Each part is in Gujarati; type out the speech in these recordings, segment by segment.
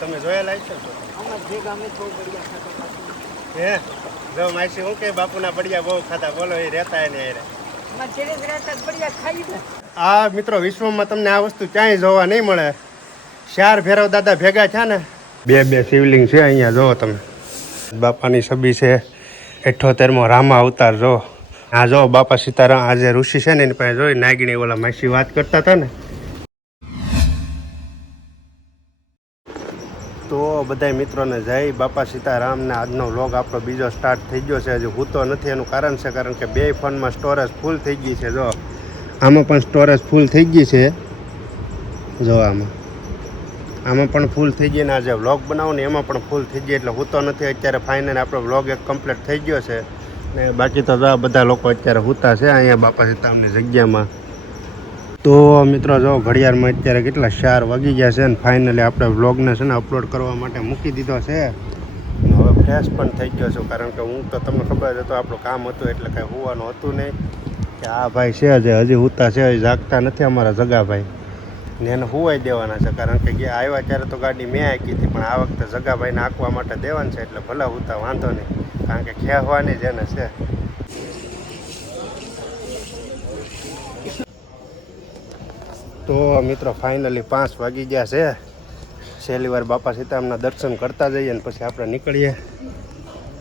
તમે જોયેલા છો હે જો માસી હું કે બાપુના બળિયા બહુ ખાતા બોલો એ રહેતા એને આ મિત્રો વિશ્વમાં તમને આ વસ્તુ ક્યાંય જોવા નહીં મળે. 4 ભૈરવ દાદા ભેગા છે ને બે શિવલિંગ છે અહીંયા જોવો તમે. બાપાની છબી છે 78મો રામા અવતાર જો. આ જો બાપા સીતારામ આજે ઋષિ છે ને એની પાસે જોઈ નાગીણી ઓલા માસી વાત કરતા હતા ને. તો બધા મિત્રોને જય બાપા સીતારામને. આજનો વ્લોગ આપણો બીજો સ્ટાર્ટ થઈ ગયો છે. હજુ હૂતો નથી એનું કારણ છે કારણ કે 2 ફોનમાં સ્ટોરેજ ફૂલ થઈ ગઈ છે. જો આમાં પણ સ્ટોરેજ ફૂલ થઈ ગઈ છે. જો આમાં પણ ફૂલ થઈ ગઈ ને આજે વ્લોગ બનાવો ને એમાં પણ ફૂલ થઈ ગઈ એટલે હૂતો નથી. અત્યારે ફાઇનલ આપણો વ્લોગ એક કમ્પ્લીટ થઈ ગયો છે ને બાકી તો બધા લોકો અત્યારે હૂતા છે અહીંયા બાપા સીતારામની જગ્યામાં. તો મિત્રો જો ઘડિયાળમાં અત્યારે કેટલા 4 વાગી ગયા છે ને ફાઇનલી આપણે વ્લોગને છે ને અપલોડ કરવા માટે મૂકી દીધો છે. હવે ફ્રેશ પણ થઈ ગયો છું કારણ કે હું તો તમને ખબર જ હતો આપણું કામ હતું એટલે કાંઈ હોવાનું હતું નહીં. કે આ ભાઈ છે હજી હૂતા છે હજી જાગતા નથી અમારા જગાભાઈ ને એને હુવાઈ દેવાના છે કારણ કે આવ્યા ત્યારે તો ગાડી મેં હાંકી હતી પણ આ વખતે જગાભાઈને હાંકવા માટે દેવાનું છે એટલે ભલે હુતા વાંધો નહીં કારણ કે ખેવાની જ એને છે. તો મિત્રો ફાઇનલી 5 વાગી ગયા છે. છેલ્લી વાર બાપા સીતારામના દર્શન કરતા જઈએ ને પછી આપણે નીકળીએ.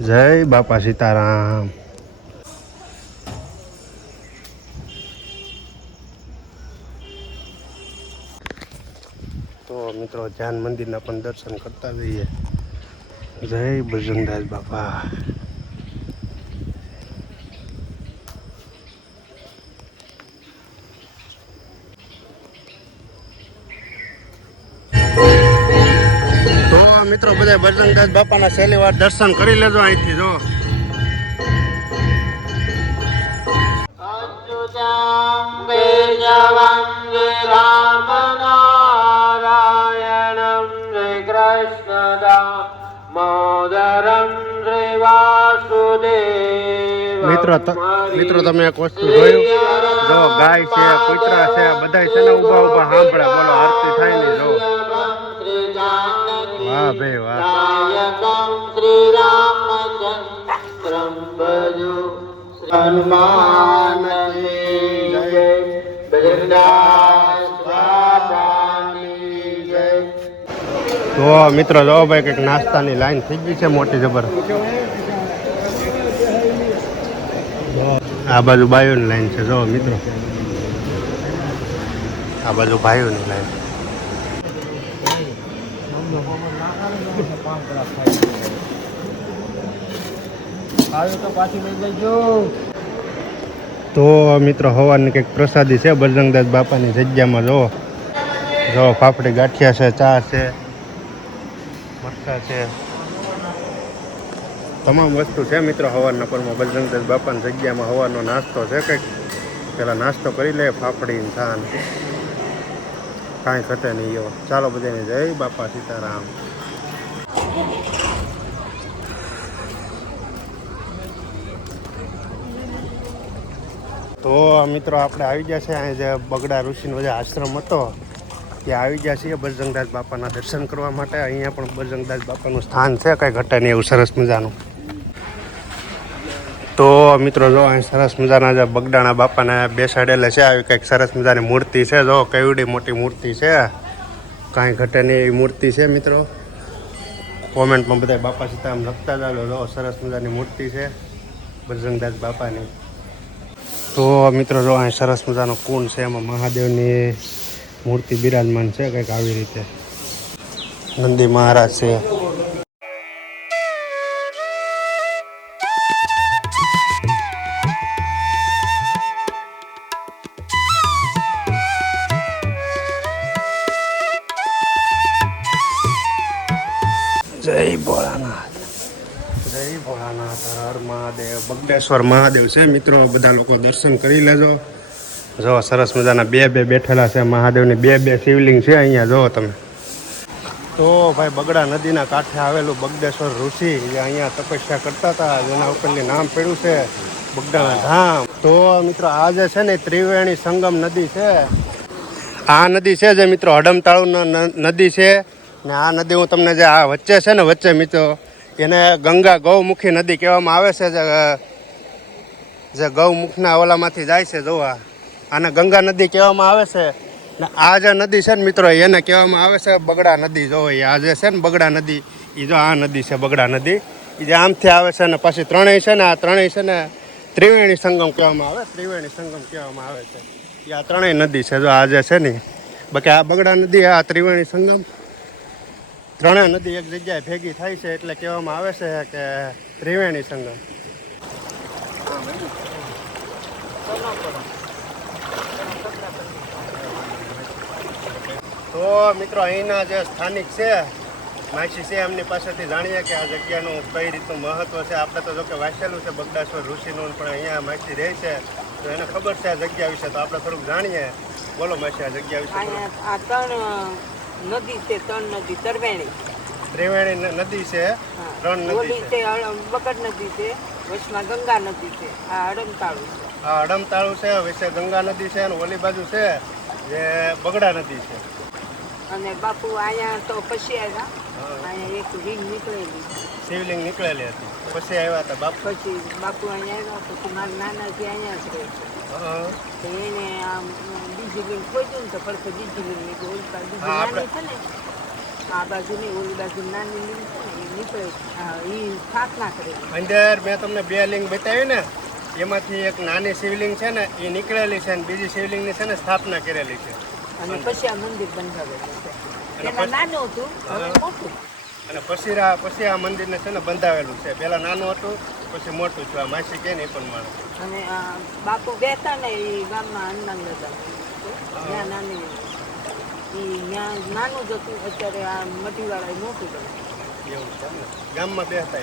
જય બાપા સીતારામ. તો મિત્રો ધ્યાન મંદિરના પણ દર્શન કરતા જઈએ. જય બજરંગદાસ બાપા. મિત્રો બધા બજરંગદાસ બાપાના છેલ્લી વાર દર્શન કરી લેજો અહીંથી. જો મિત્રો તમે એક વસ્તુ જોયું જો ગાય છે કૂતરા છે બધા છે ને ઉભા ઉભા સાંભળે બોલો આરતી થાય ને. જો વાહ ભાઈ વાહ. તો મિત્રો જો ભાઈ કંઈક નાસ્તાની લાઈન થઈ ગઈ છે મોટી જબર. આ બાજુ બાયોની લાઈન છે જો મિત્રો. આ બાજુ ભાઈઓની લાઈન. તો મિત્રો હવાની કંઈક પ્રસાદી છે બજરંગદાસ બાપાની જગ્યામાં. જો ફાફડી ગાંઠિયા છે, ચા છે, મરચાં છે, તમામ વસ્તુ છે મિત્રો હવારના પરમાં બજરંગદાસ બાપાની જગ્યામાં. હવાનો નાસ્તો છે કંઈક પેલા નાસ્તો કરી લે ફાફડી થાન કાંઈ ખતે નહીં એવો. ચાલો બધાને જય બાપા સીતારામ. તો મિત્રો આપણે આવી ગયા છે અહીં જે બગડા ઋષિનો જે આશ્રમ હતો ત્યાં આવી ગયા છીએ બજરંગદાસ બાપાના દર્શન કરવા માટે. અહીંયા પણ બજરંગદાસ બાપાનું સ્થાન છે કંઈ ઘટે નહીં એવું સરસ મજાનું. તો મિત્રો જો અહીં સરસ મજાના જે બગડાણા બાપાને બેસાડેલા છે આવી કંઈક સરસ મજાની મૂર્તિ છે. જો કેવડી મોટી મૂર્તિ છે કાંઈ ઘટે નહીં એવી મૂર્તિ છે મિત્રો. કોમેન્ટમાં બધા બાપા સીતારામ લખતા જાઓ. જો સરસ મજાની મૂર્તિ છે બજરંગદાસ બાપાની. તો મિત્રો જો અહીં સરસ મજાનો કુંડ છે એમાં મહાદેવની મૂર્તિ બિરાજમાન છે કંઈક આવી રીતે. નંદી મહારાજ છે. જય ભોળાનાથ. જય ભોળાનાથ. હર મહાદેવ. બગડેશ્વર મહાદેવ છે મિત્રો. બધા લોકો દર્શન કરી લેજો. જો સરસ મજાના બે બેઠેલા છે મહાદેવની. બે શિવલિંગ છે અહીંયા જો તમે. તો ભાઈ બગડા નદીના કાંઠે આવેલું બગડેશ્વર ઋષિ જે અહીંયા તપસ્યા કરતા હતા જેના ઉપરથી નામ પડ્યું છે બગડાના ધામ. તો મિત્રો આ જે છે ને ત્રિવેણી સંગમ નદી છે. આ નદી છે જે મિત્રો હડમતાળુ નદી છે ને આ નદી હું તમને જે આ વચ્ચે છે ને વચ્ચે મિત્રો એને ગંગા ગૌમુખી નદી કહેવામાં આવે છે જે ગૌમુખના ઓલામાંથી જાય છે જોવા આને ગંગા નદી કહેવામાં આવે છે ને આ જે નદી છે ને મિત્રો એને કહેવામાં આવે છે બગડા નદી જો આ જે છે ને બગડા નદી એ જો આ નદી છે બગડા નદી એ જે આમથી આવે છે ને પછી ત્રણેય છે ને આ ત્રણેય છે ને ત્રિવેણી સંગમ કહેવામાં આવે ત્રિવેણી સંગમ કહેવામાં આવે છે એ આ ત્રણેય નદી છે જો આ જે છે ને બાકી આ બગડા નદી આ ત્રિવેણી સંગમ ત્રણેય નદી એક જગ્યાએ ભેગી થાય છે એટલે કહેવામાં આવે છે કે ત્રિવેણી સંગમ. તો મિત્રો અહીંના જે સ્થાનિક છે માછી છે એમની પાસેથી જાણીએ કે આ જગ્યાનું કઈ રીતનું મહત્વ છે. આપણે તો જો કે વાંચેલું છે બગડાશ્વર ઋષિનું પણ અહીંયા માછી રહે છે તો એને ખબર છે આ જગ્યા વિશે તો આપણે થોડુંક જાણીએ. બોલો માછી આ જગ્યા વિશે. આ ત્રણ નદી છે ત્રિવેણી નદી છે ત્રણ નદી છે બગડ નદી છે વચમાં ગંગા નદી છે આ અડમતાળું છે આ અડમતાળું છે વિશે ગંગા નદી છે અને ઓલી બાજુ છે જે બગડા નદી છે. અને બાપુ અહીંયા તો પછી આવ્યા અહીંયા એક રીંગ નીકળેલી શિવલિંગ નીકળેલી હતી પછી આવ્યા હતા બાપુ. પછી બાપુ અહીંયા આવ્યા પછી મારા નાનાજી અહીંયા જ રહે છે તો એને આમ બીજી લીંગ ખોજ્યું ને તો પડખે બીજી લીંગ નીકળી ઓલી બાજુ બીજી નાની છે ને આ બાજુ નહીં ઓલી બાજુ નાની લીંગ છે ને એ નીકળે એ સ્થાપના કરેલી અંદર મેં તમને બે લિંગ બતાવી ને એમાંથી એક નાની શિવલિંગ છે ને એ નીકળેલી છે અને બીજી શિવલિંગની છે ને સ્થાપના કરેલી છે અને પછી આ મંદિર બંધાવેલું છે એમાં નાનું હતું હવે મોટું અને પછી આ મંદિરને છે ને બંધાવેલું છે. પહેલા નાનું હતું પછી મોટું છે. આ માસી કે નહીં પણ માણસ અને બાપુ બેતા ને એ ગામમાં હનુમાન દાદા ત્યાં નાની એ ત્યાં નાનું જ હતું અત્યારે આ મટીવાળા મોટું હતું એવું છે ને ગામમાં બેસતા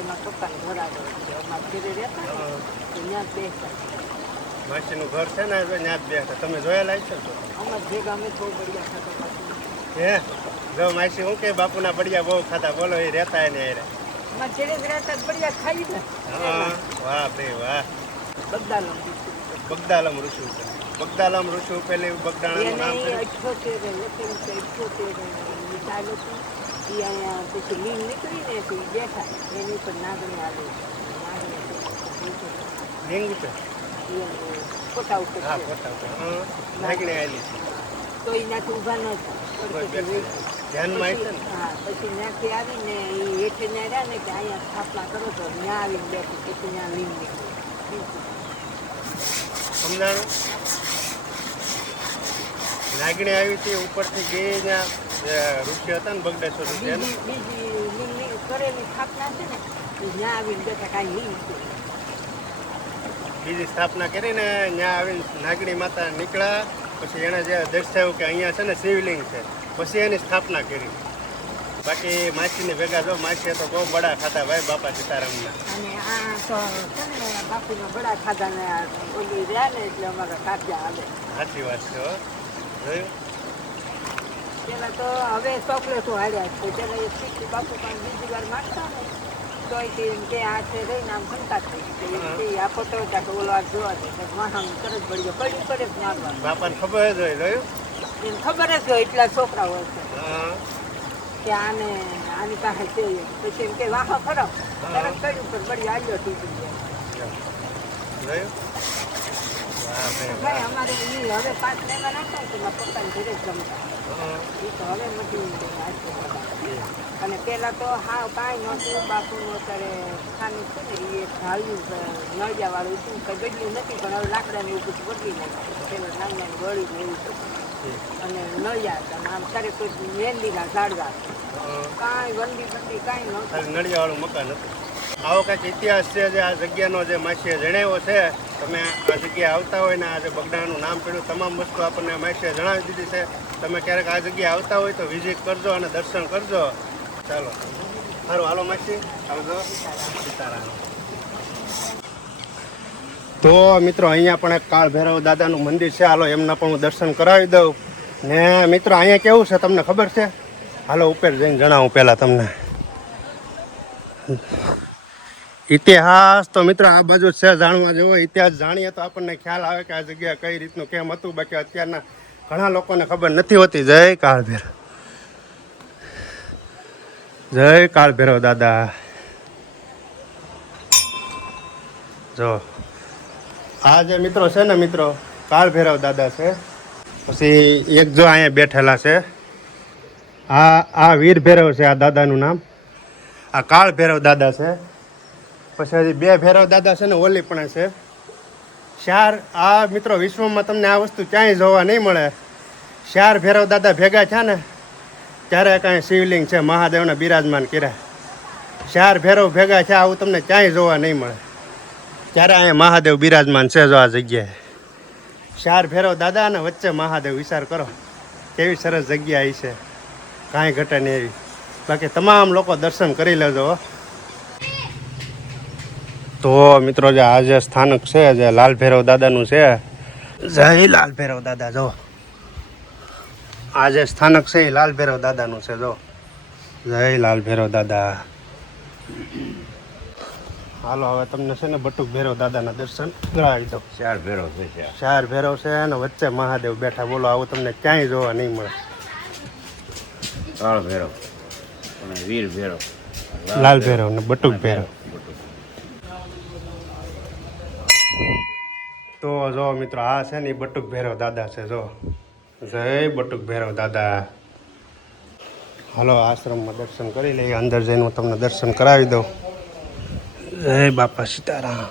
એમાં પપ્પાને ઘર આગળ છે અમારા ઘરે રહેતા ને તો ત્યાં જ બેસતા માસીનું ઘર છે ને ત્યાં જ બેસતા. તમે જોયેલા છો તો અમારા ભેગા અમે બહુ બઢિયા ખાતા હે જો માસી હું કે બાપુના બઢિયા બહુ ખાતા બોલો એ રહેતા એને અરે અમારા છેડે જ રહેતા બઢિયા ખાઈ ને હા વાહ ભાઈ વાહ. બગદાલમ ઋષિ બગદાલમ ઋષિ પેલી બગદાણાનું નામ છે 78 લખેલું છે 78 ચાલુ હતું એ અહીંયા પછી લીંગ નીકળી ને એ બેઠા એની ઉપર નાગણી આવે લીંગ છે ફોટા ઉપર હા ફોટા ઉપર નાગણી આવેલી તો એનાથી ઊભા ન ધ્યાનમાં આવી છે ને હા પછી ત્યાંથી આવીને એ હેઠે ત્યાં રહ્યા ને કે અહીંયા સ્થાપના કરો તો ત્યાં આવીને બેઠી પછી ત્યાં લીંગ નીકળી સમજાણું. નાગણી આવી હતી ઉપરથી ગઈ ત્યાં ઋષિ હતા ને બગડેશ્વર ઋષિ બીજી લીંગ કરેલી સ્થાપના છે ને ત્યાં આવીને બેઠા કાંઈ લીંગ બીજી સ્થાપના કરીને ત્યાં આવીને નાગણી માતા નીકળ્યા પછી એણે જે દર્શાવ્યું કે અહીંયા છે ને શિવલિંગ છે પછી એની સ્થાપના કરી. બાકી માસીને ભેગા જો માસીએ તો બહુ બડા ખાતા ભાઈ બાપા સીતારામના. અને આ તો છે ને બાપુના બડા ખાધા ને ઓલી રહ્યા ને એટલે અમારા કાપ્યા આવે. સાચી વાત છે હો જોયું. પેલા તો હવે ચોકલેટો હાર્યા છે પેલા એ શીખી બાપુ પણ બીજી વાર માંગતા ને તો કે આ છે રહીને આમ શંકા થઈ ગઈ આ ફોટો ઓલો આ જોવા દે વાહન તરત બળ્યો પડ્યું પડે જ મારવાનું. બાપાને ખબર જ હોય જોયું એને ખબર જ હોય એટલા છોકરાઓ હશે હા કે આની પાસે છે પછી એમ કે વાહ ખરો તરત પડ્યું પર બળી આવ્યો તૂટી ગયો જોયું. ભાઈ અમારે એ હવે 5 મહિના નાખતા ને તો પોતાની ઘરે જ જમતા એ તો હવે મટી અને પેલા તો હા કાંઈ નહોતું બાપુનું અત્યારે સ્થાનિક છે ને એ ઢાળ્યું નળિયા વાળું હતું કંઈ ગડ્યું નથી પણ હવે લાકડાને એવું બધું બદલી નાખ્યું પેલા નાની નાની ગળી ને એવું હતું અને નળિયા હતા આમ ત્યારે કોઈ મહેંદીના ઝાડવા કાંઈ વંડી કાંઈ નહોતું નળિયા વાળું મકાન હતું. આવો કંઈક ઇતિહાસ છે જે આ જગ્યાનો જે માસીએ જણાવ્યો છે. તમે આ જગ્યાએ આવતા હોય ને આ જે બગડાનું નામ પડ્યું તમામ વસ્તુ આપણને માસીએ જણાવી દીધી છે. તમે ક્યારેક આ જગ્યાએ આવતા હોય તો વિઝિટ કરજો અને દર્શન કરજો. ચાલો સારું હાલો માસી આવજો. સીતારામ. તો મિત્રો અહીંયા પણ એક કાળ ભૈરવ દાદાનું મંદિર છે. હાલો એમના પણ હું દર્શન કરાવી દઉં. ને મિત્રો અહીંયા કેવું છે તમને ખબર છે? હાલો ઉપર જઈને જણાવું પહેલાં તમને ઇતિહાસ. તો મિત્રો આ બાજુ છે જાણવા જેવો ઇતિહાસ. જાણીએ તો આપણને ખ્યાલ આવે કે આ જગ્યા કઈ રીતનું કેમ હતું. બાકી અત્યારના ઘણા લોકોને ખબર નથી હોતી. જય કાળભૈરવ. જય કાળ ભૈરવ દાદા. જો આ જે મિત્રો છે ને મિત્રો, કાળ ભૈરવ દાદા છે. પછી એક જો અહીંયા બેઠેલા છે, આ વીર ભૈરવ છે, આ દાદાનું નામ. આ કાળ ભૈરવ દાદા છે. પછી હજી બે ભૈરવ દાદા છે ને ઓલી પણ છે. ચાર આ મિત્રો વિશ્વમાં તમને આ વસ્તુ ક્યાંય જોવા નહીં મળે. ચાર ભૈરવ દાદા ભેગા થયા ને ત્યારે કાંઈ શિવલિંગ છે મહાદેવને બિરાજમાન કર્યા. ચાર ભૈરવ ભેગા થયા આવું તમને ક્યાંય જોવા નહીં મળે. ત્યારે અહીંયા મહાદેવ બિરાજમાન છે. જો આ જગ્યાએ ચાર ભૈરવ દાદા અને વચ્ચે મહાદેવ. વિચાર કરો કેવી સરસ જગ્યા એ છે, કાંઈ ઘટે નહીં એવી. બાકી તમામ લોકો દર્શન કરી લેજો. તો મિત્રો જે આ જે સ્થાનક છે જે લાલ ભૈરવ દાદાનું છે, જય લાલ ભૈરવ દાદા. જો આ જે સ્થાનક છે એ લાલ ભૈરવ દાદાનું છે. જો જય લાલ ભૈરવ દાદા. હાલો હવે તમને છે ને બટુક ભૈરવ દાદાના દર્શન કરાવી દો. ચાર ભેરો છે. ચાર ભૈરવ છે અને વચ્ચે મહાદેવ બેઠા. બોલો આવું તમને ક્યાંય જોવા નહીં મળે. કાળ ભેરો અને વીર ભેરો, લાલ ભૈરવ ને બટુક ભૈરવ. તો જો મિત્રો આ છે ને બટુક ભૈરવ દાદા છે. જો જય બટુક ભૈરવ દાદા. હાલો આશ્રમમાં દર્શન કરી લઈએ. અંદર જઈને હું તમને દર્શન કરાવી દઉં. જય બાપા સીતારામ.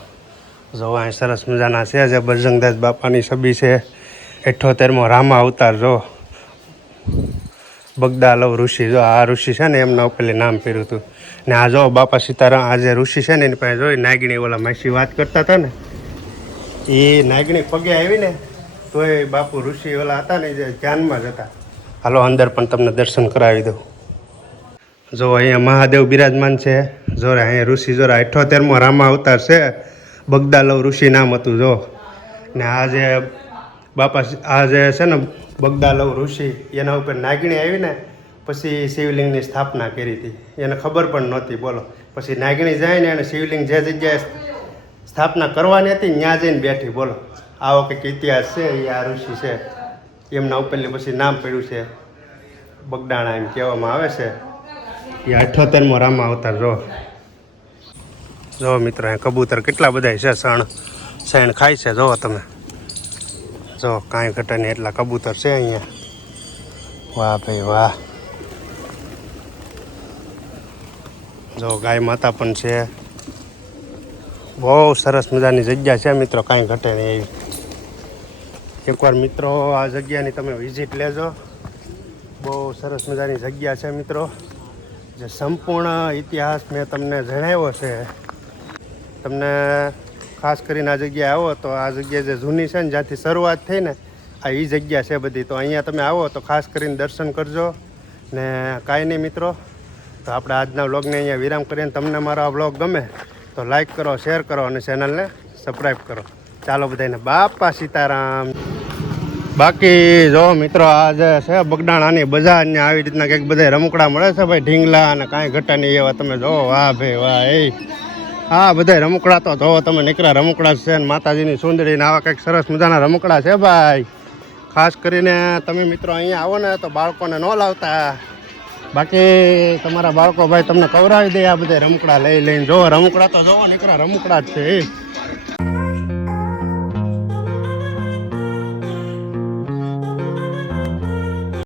જો અહીં સરસ મજાના છે જે બજરંગદાસ બાપાની છબી છે. 78મો રામા અવતાર. જો બગદાલવ ઋષિ. જો આ ઋષિ છે ને એમના ઉપર નામ પીર્યું હતું. ને આ જો બાપા સીતારામ આ જે ઋષિ છે ને એની પાસે જોઈ નાગણી ઓલા માસી વાત કરતા હતા ને, એ નાગણી પગે આવી ને તો એ બાપુ ઋષિ ઓલા હતા ને જે ધ્યાનમાં જ હતા. હાલો અંદર પણ તમને દર્શન કરાવી દઉં. જો અહીંયા મહાદેવ બિરાજમાન છે. જો અહીંયા ઋષિ જોરા 78મો રામા અવતાર છે. બગદાલવ ઋષિ નામ હતું. જો ને આ જે બાપા આ જે છે ને બગદાલવ ઋષિ એના ઉપર નાગણી આવી ને પછી શિવલિંગની સ્થાપના કરી હતી. એને ખબર પણ નહોતી. બોલો પછી નાગણી જાય ને એને શિવલિંગ જે જગ્યાએ સ્થાપના કરવાની હતી ત્યાં જઈને બેઠી. બોલો આવો કંઈક ઇતિહાસ છે. એ આ ઋષિ છે એમના ઉપરલી પછી નામ પડ્યું છે બગદાણા એમ કહેવામાં આવે છે. એ 78મો રામા અવતાર. જો મિત્રો અહીં કબૂતર કેટલા બધા છે. શણ ખાય છે. જુઓ તમે. જો કાંઈ ઘટે નહીં એટલા કબૂતર છે અહીંયા. વાહ ભાઈ વાહ. જો ગાય માતા પણ છે. બહુ સરસ મજાની જગ્યા છે મિત્રો, કાંઈ ઘટે નહીં એવી. એકવાર મિત્રો આ જગ્યાની તમે વિઝિટ લેજો. બહુ સરસ મજાની જગ્યા છે મિત્રો. જે સંપૂર્ણ ઇતિહાસ મેં તમને જણાવ્યો છે. તમને ખાસ કરીને આ જગ્યાએ આવો તો આ જગ્યા જે જૂની છે ને જ્યાંથી શરૂઆત થઈ ને આ એ જગ્યા છે બધી. તો અહીંયા તમે આવો તો ખાસ કરીને દર્શન કરજો. ને કાંઈ નહીં મિત્રો, તો આપણે આજના વ્લોગને અહીંયા વિરામ કરીને તમને મારો આ વ્લોગ ગમે તો લાઈક કરો, શેર કરો અને ચેનલને સબસ્ક્રાઈબ કરો. ચાલો બધાને બાપા સીતારામ. બાકી જો મિત્રો આ જે છે બગદાણાની બજાર ને આવી રીતના કંઈક બધા રમકડા મળે છે ભાઈ, ઢીંગલા અને કાંઈ ઘટા નહીં એવા. તમે જો વાહ ભાઈ વાહ. હા બધા રમકડા તો જો તમે નીકળ્યા રમકડા છે ને માતાજીની સુંદરી ને આવા કંઈક સરસ મજાના રમકડા છે ભાઈ. ખાસ કરીને તમે મિત્રો અહીંયા આવો ને તો બાળકોને ન લાવતા. બાકી તમારા બાળકો ભાઈ તમને કવરાવી દે આ બધા રમકડા લઈને. જો રમકડા તો જોવો નીકળ્યા રમકડા જ છે.